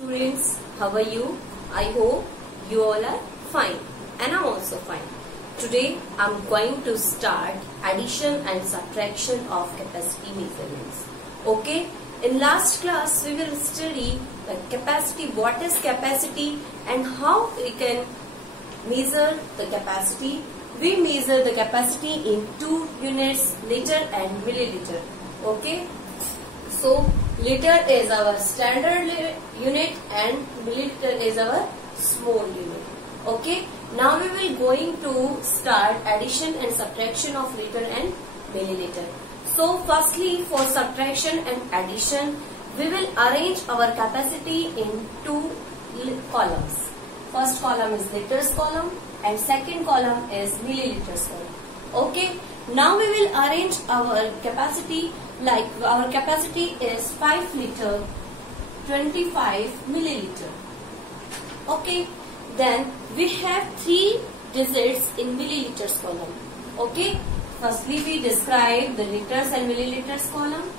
Students, how are you? I hope you all are fine and I'm also fine. Today I'm going to start addition and subtraction of capacity measurements. Okay, in last class we will study the capacity, what is capacity and how we can measure the capacity. We measure the capacity in two units, liter and milliliter. Okay, so liter is our standard unit and milliliter is our small unit. Okay, now we will going to start addition and subtraction of liter and milliliter. So firstly, for subtraction and addition, we will arrange our capacity in two columns. First column is liters column and second column is milliliters column. Okay, now we will arrange our capacity like our capacity is 5 liter 25 milliliter. Okay, then we have 3 digits in milliliters column. Okay, firstly we describe the liters and milliliters column.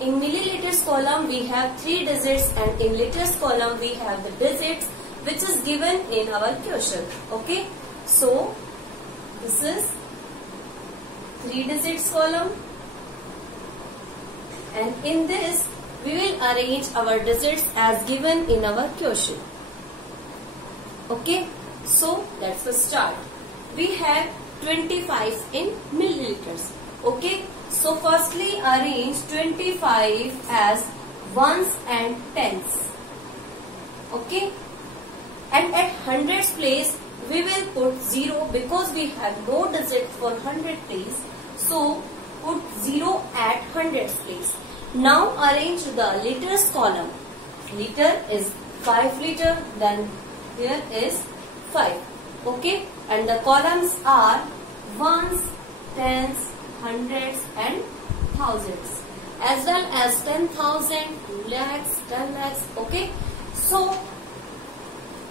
In milliliters column we have 3 digits and in liters column we have the digits which is given in our question. Okay, so this is 3 digits column and in this we will arrange our digits as given in our question. Okay, so that's the start. We have 25 in milliliters. Okay, so firstly arrange 25 as ones and tens. Okay, and at hundreds place we will put 0 because we have no digit for 100 place. So put 0 at hundreds place. Now arrange the liters column. Liter is 5 liter, then here is 5. Okay, and the columns are ones, tens, hundreds and thousands, as well as 10,000, 2 lakhs, 10 lakhs. Okay, so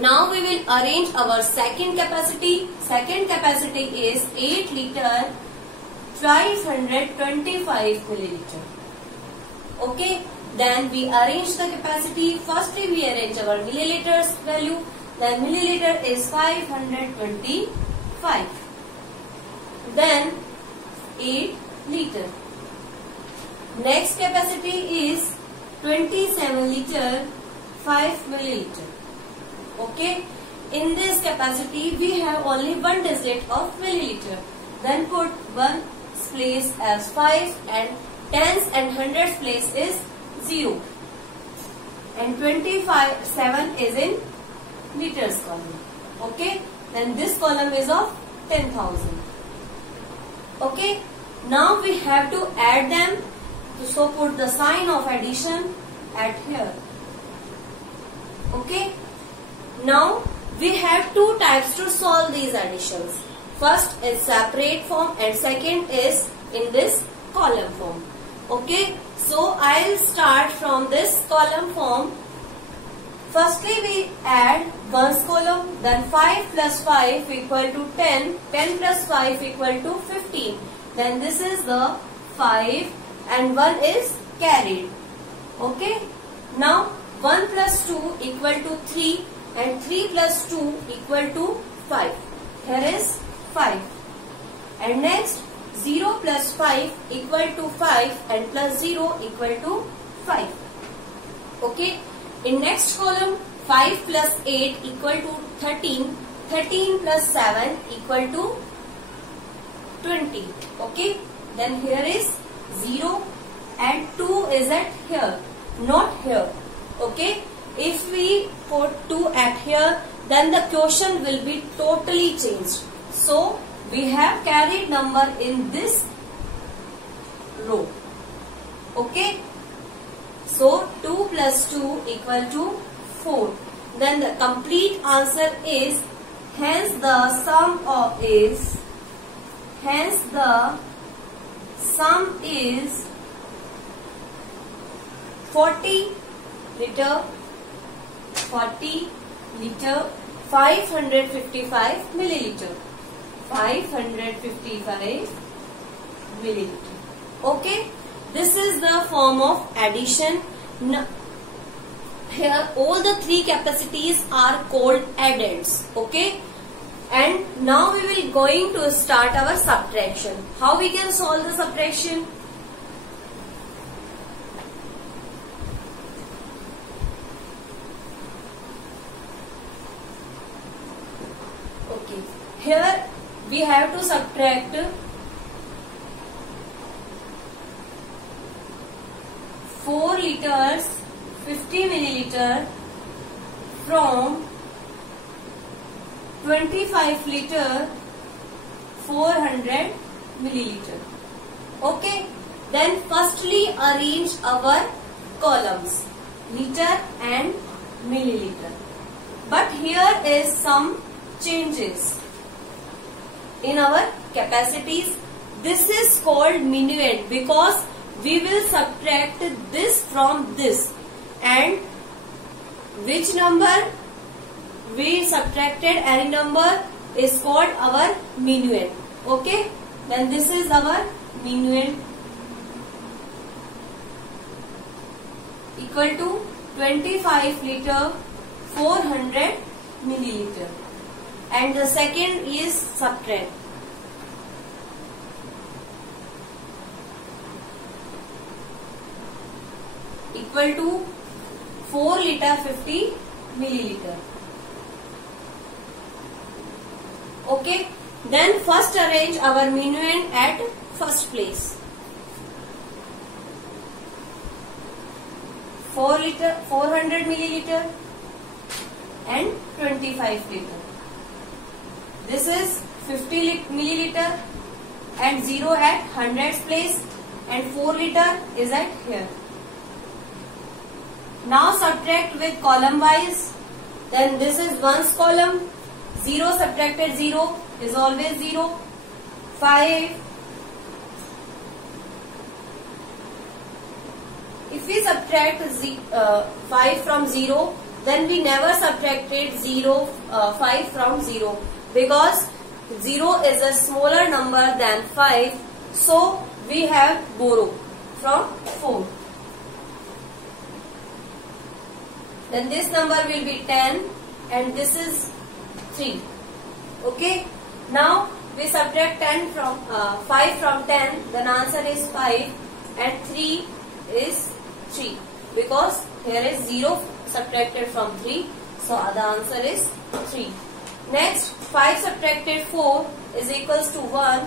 now we will arrange our second capacity. Second capacity is 8 liter 525 milliliter. Okay, then we arrange the capacity. Firstly we arrange our milliliters value. Then milliliter is 525. Then 8 liter. Next capacity is 27 liter 5 milliliter. Okay, in this capacity we have only one digit of milliliter. Then put one place as 5 and tens and hundreds place is 0. And 27 is in liters column. Okay, then this column is of 10,000. Okay, now we have to add them. So put the sign of addition at here. Okay, now we have two types to solve these additions. First is separate form and second is in this column form. Okay, so I'll start from this column form. Firstly we add ones column, then 5 plus 5 equal to 10, 10 plus 5 equal to 15. Then this is the 5 and 1 is carried. Okay, now 1 plus 2 equal to 3 and 3 plus 2 equal to 5. Here is 5. And next 0 plus 5 equal to 5 and plus 0 equal to 5. Okay, in next column 5 plus 8 equal to 13, 13 plus 7 equal to 20. Okay, then here is 0 and 2 is at here, not here. Okay, if we put 2 at here, then the quotient will be totally changed. So we have carried number in this row. Okay, so 2 plus 2 equal to 4. Then the complete answer is, hence the sum is 40 liter 555 milliliter. 555 milliliter. Okay, this is the form of addition. Here all the three capacities are called addends. Okay, and now we will going to start our subtraction. How we can solve the subtraction? Okay, here we have to subtract 4 liters 50 milliliter from 25 liter 400 milliliter. Okay, then firstly arrange our columns liter and milliliter. But here is some changes in our capacities. This is called minuend because we will subtract this from this, and which number we subtracted, any number, is called our minuend. Okay, then this is our minuend equal to 25 liter 400 milliliter, and the second is subtract. Equal to 4 liter 50 milliliter. Okay, then first arrange our minuend at first place. 400 milliliter and 25 liter. This is 50 milliliter and 0 at hundreds place, and 4 liter is at here. Now subtract with column wise. Then this is ones column. 0 subtracted 0 is always 0. 5. If we subtract 5 from 0, then we never subtracted 5 from 0, because 0 is a smaller number than 5. So we have borrow from 4. Then this number will be 10 and this is 3. Okay. Now we subtract 5 from 10. Then answer is 5 and 3 is 3, because here is 0 subtracted from 3. So the answer is 3. Next 5 subtracted 4 is equals to 1,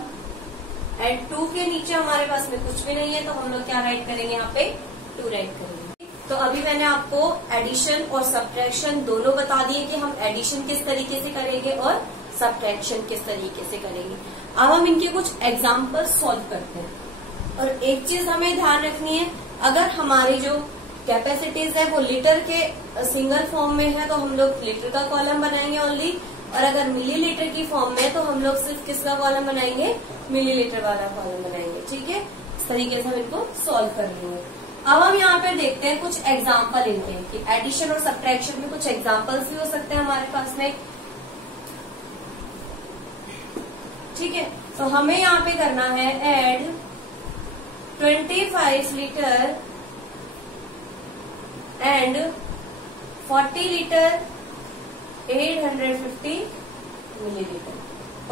and 2 के नीचे हमारे पास में कुछ भी नहीं है, तो हम लोग क्या राइट करेंगे, यहाँ पे 2 राइट करेंगे. तो अभी मैंने आपको एडिशन और सब्ट्रैक्शन दोनों बता दिए कि हम एडिशन किस तरीके से करेंगे और सब्ट्रैक्शन किस तरीके से करेंगे. अब हम इनके कुछ एग्जाम्पल सॉल्व करते हैं. और एक चीज हमें ध्यान रखनी है, अगर हमारी जो कैपेसिटीज है वो लीटर के सिंगल फॉर्म में है तो हम लोग लीटर का कॉलम बनाएंगे ओनली, और अगर मिलीलीटर की फॉर्म में तो हम लोग सिर्फ किसका कॉलम बनाएंगे, मिलीलीटर वाला कॉलम बनाएंगे. ठीक है, इस तरीके से हम इनको सॉल्व कर लेंगे. अब हम यहाँ पे देखते हैं कुछ एग्जाम्पल इनके, कि एडिशन और सब्ट्रैक्शन में कुछ एग्जाम्पल्स भी हो सकते हैं हमारे पास में. ठीक है, तो हमें यहाँ पे करना है ऐड 25 लीटर एंड 40 लीटर 850 मिलीलीटर.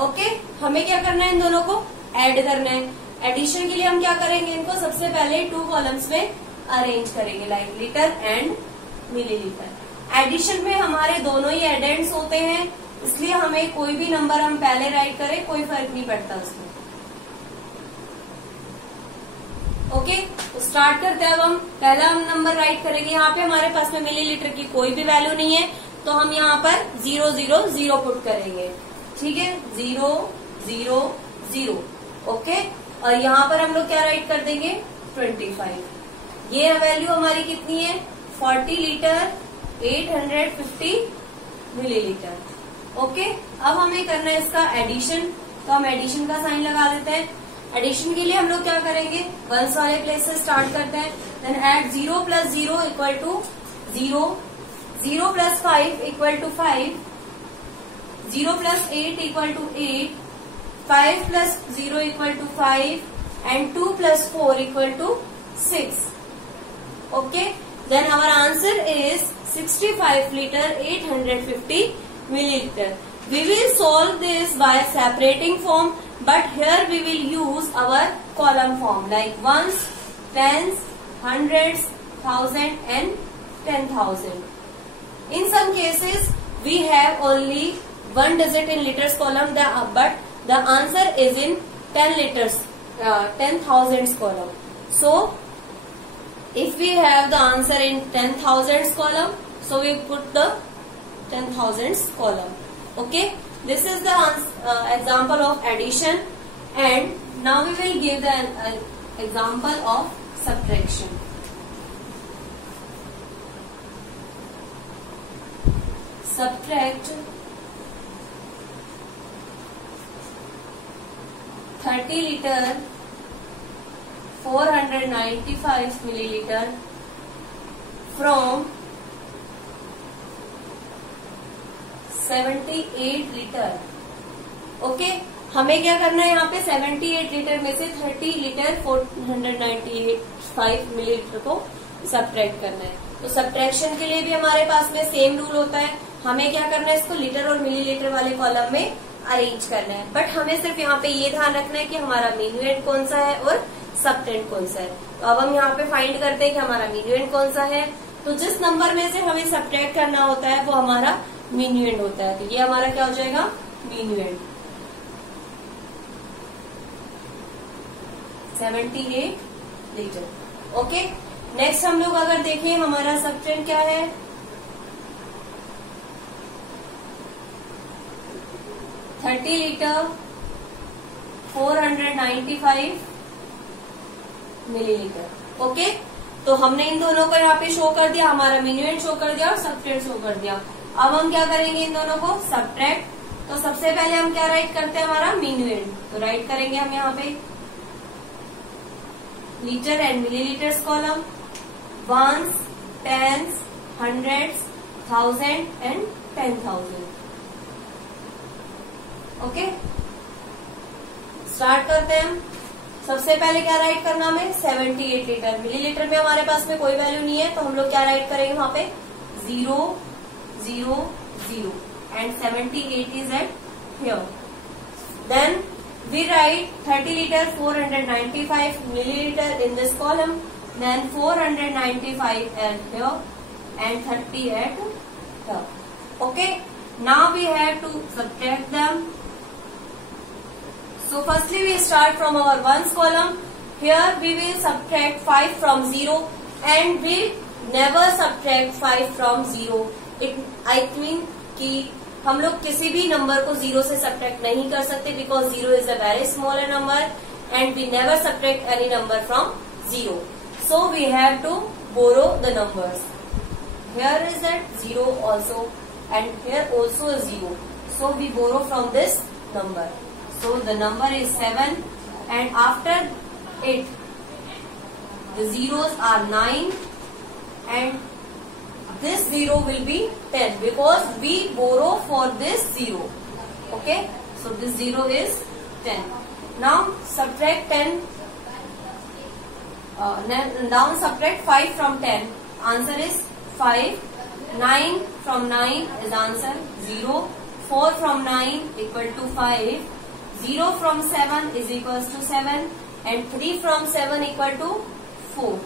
ओके, हमें क्या करना है, इन दोनों को ऐड करना है. एडिशन के लिए हम क्या करेंगे, इनको सबसे पहले 2 कॉलम्स में अरेंज करेंगे, like litre and millilitre. Addition में हमारे दोनों ही एडेंड्स होते हैं, इसलिए हमें कोई भी नंबर हम पहले राइट करें कोई फर्क नहीं पड़ता उसमें. ओके, तो स्टार्ट करते हैं. अब हम पहला नंबर राइट करेंगे. यहाँ पे हमारे पास में मिलीलीटर की कोई भी वैल्यू नहीं है, तो हम यहाँ पर 0 0 0 पुट करेंगे. ठीक है, 0 0 0. ओके, और यहाँ पर हम लोग क्या राइट कर देंगे, 25. ये वैल्यू हमारी कितनी है, 40 लीटर 850 मिलीलीटर. ओके, अब हमें करना है इसका एडिशन, तो हम एडिशन का साइन लगा देते हैं. एडिशन के लिए हम लोग क्या करेंगे, वंस वाले प्लेस से स्टार्ट करते हैं. Then add 0 plus 0 equal to 0, 0 plus 5 equal to 5, 0 plus 8 equal to 8, 5 plus 0 equal to 5 and 2 plus 4 equal to 6. Okay, then our answer is 65 liter 850 milliliter. We will solve this by separating form, but here we will use our column form like ones, tens, hundreds, thousand and 10,000. In some cases we have only one digit in liters column, but the answer is in 10 liters, 10,000s column. So if we have the answer in 10,000s column, so we put the 10,000s column. Okay, this is the example of addition, and now we will give the example of subtraction. Subtract 30 liter 495 milliliter from 78 litre. Okay, हमें क्या करना है यहाँ पे 78 लीटर में से 30 लीटर 495 मिलीलीटर को सब्ट्रैक्ट करना है. तो सब्ट्रैक्शन के लिए भी हमारे पास में सेम रूल होता है. हमें क्या करना है, इसको लीटर और मिलीलीटर वाले कॉलम में अरेंज करना है. बट हमें सिर्फ यहाँ पे ये ध्यान रखना है कि हमारा मीन्यूएंड कौन सा है और सबटेंड कौन सा है. तो अब हम यहाँ पे फाइंड करते हैं कि हमारा मीन्यूएंड कौन सा है. तो जिस नंबर में से हमें सब्ट्रैक्ट करना होता है वो हमारा मीन्यूएंड होता है. तो ये हमारा क्या हो जाएगा, मीन्यूएंड 78 लीटर. ओके, नेक्स्ट हम लोग अगर देखें हमारा सबटेंड क्या है, लीटर 495 मिलीलीटर. ओके, तो हमने इन दोनों को यहाँ पे शो कर दिया, हमारा मीन्यूएंड शो कर दिया और सबटेंड शो कर दिया. अब हम क्या करेंगे, इन दोनों को सब्ट्रैक्ट. तो सबसे पहले हम क्या राइट करते हैं, हमारा मीन्यूएंड. तो राइट करेंगे हम यहाँ पे litre and millilitres column, ones, tens, hundreds, thousand and 10,000. Okay, start करते हैं हम. सबसे पहले क्या राइट करना हमें, 78 लीटर. मिलीलीटर में हमारे पास में कोई वैल्यू नहीं है, तो हम लोग क्या राइट करेंगे वहां पे 0 0 0 and 78 is at here. Then we write 30 liter 495 milliliter in this column, then 495 at here and 30 at here. Okay, now we have to subtract them. So firstly we start from our ones column. Here we will subtract 5 from 0 and we never subtract 5 from 0. I mean कि हम लोग किसी भी नंबर को 0 से सब्ट्रैक्ट नहीं कर सकते, because 0 is a very small number and we never subtract any number from 0. So we have to borrow the numbers. Here is that 0 also and here also 0. So we borrow from this number. So the number is 7 and after it the zeros are 9 and this 0 will be 10 because we borrow for this 0. Okay, so this 0 is 10. Now subtract 10. Now subtract 5 from 10. Answer is 5. 9 from 9 is answer 0. 4 from 9 equal to 5. 0 from 7 is equals to 7 and 3 from 7 equal to 4.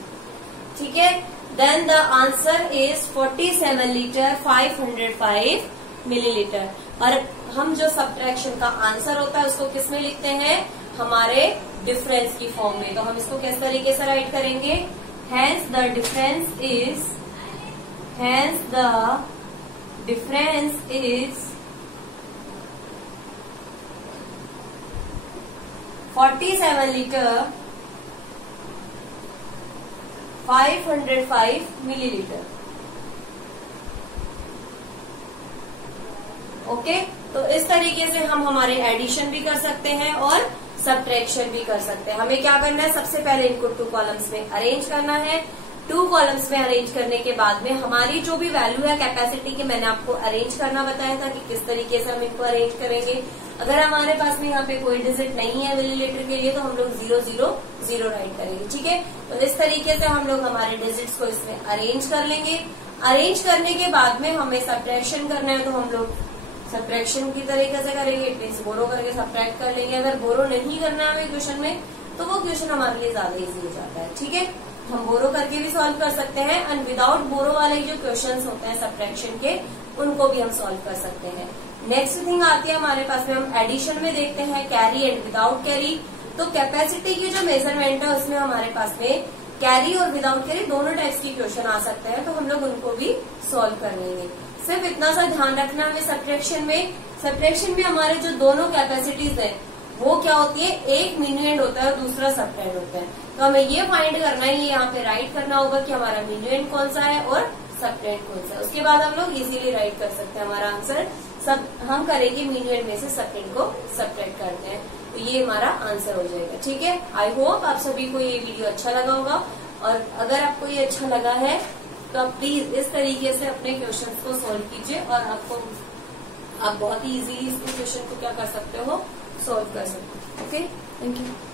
ठीक है. Then the answer is 47 liter 505 milliliter. और हम जो सब्ट्रैक्शन का आंसर होता है उसको किस में लिखते हैं, हमारे डिफरेंस की फॉर्म में. तो हम इसको किस तरीके से राइट करेंगे, hence the difference is 47 liter 505 मिलीलीटर. ओके, तो इस तरीके से हम हमारे एडिशन भी कर सकते हैं और सब्ट्रैक्शन भी कर सकते हैं. हमें क्या करना है, सबसे पहले इनको 2 कॉलम्स में अरेंज करना है. 2 कॉलम्स में अरेंज करने के बाद में हमारी जो भी वैल्यू है कैपेसिटी की, मैंने आपको अरेंज करना बताया था कि किस तरीके से हम इनको अरेंज करेंगे. अगर हमारे पास में यहाँ पे कोई डिजिट नहीं है मिलीलीटर के लिए तो हम लोग 000 राइट करेंगे। ठीक है, तो इस तरीके से हम लोग हमारे डिजिट्स को इसमें अरेंज कर लेंगे। अरेंज करने के बाद में हमें सब्ट्रैक्शन करना है तो हम लोग सब्ट्रैक्शन की तरीके से करेंगे, इट मीन्स बोरो करके सब्ट्रैक्ट कर लेंगे। अगर बोरो नहीं करना है हमें क्वेश्चन में तो वो क्वेश्चन हमारे लिए ज्यादा इजी हो जाता है। ठीक है, हम बोरो करके भी सॉल्व कर सकते हैं एंड विदाउट बोरो वाले जो क्वेश्चंस होते हैं सब्ट्रैक्शन के उनको भी हम सॉल्व कर सकते हैं। नेक्स्ट थिंग आती है हमारे पास में, हम एडिशन में देखते हैं कैरी एंड विदाउट कैरी। तो कैपेसिटी की जो मेजरमेंट है उसमें हमारे पास में कैरी और विदाउट कैरी दोनों टाइप्स की क्वेश्चन आ सकते हैं, तो हम लोग उनको भी सॉल्व कर लेंगे। सिर्फ इतना सा ध्यान रखना हमें सब्ट्रैक्शन में हमारे जो दोनों कैपेसिटीज है वो क्या होती है, एक मिन्यूएंड होता है और दूसरा सबट्रेंड होता है। तो हमें ये फाइंड करना है, ये यहाँ पे राइट करना होगा कि हमारा मिन्यूएंड कौन सा है और सबट्रेंड कौन सा है। उसके बाद हम लोग इजीली राइट कर सकते हैं हमारा आंसर। सब हम करेंगे मिन्यूएंड में से सबट्रेंड को सबट्रैक्ट करते हैं, तो ये हमारा आंसर हो जाएगा। ठीक है, आई होप आप सभी को ये वीडियो अच्छा लगा होगा, और अगर आपको ये अच्छा लगा है तो आप प्लीज इस तरीके से अपने क्वेश्चंस को सॉल्व कीजिए और आप बहुत ही इजीली इस क्वेश्चन को क्या कर सकते हो, सॉल्व कर सकते हो। Okay, thank you.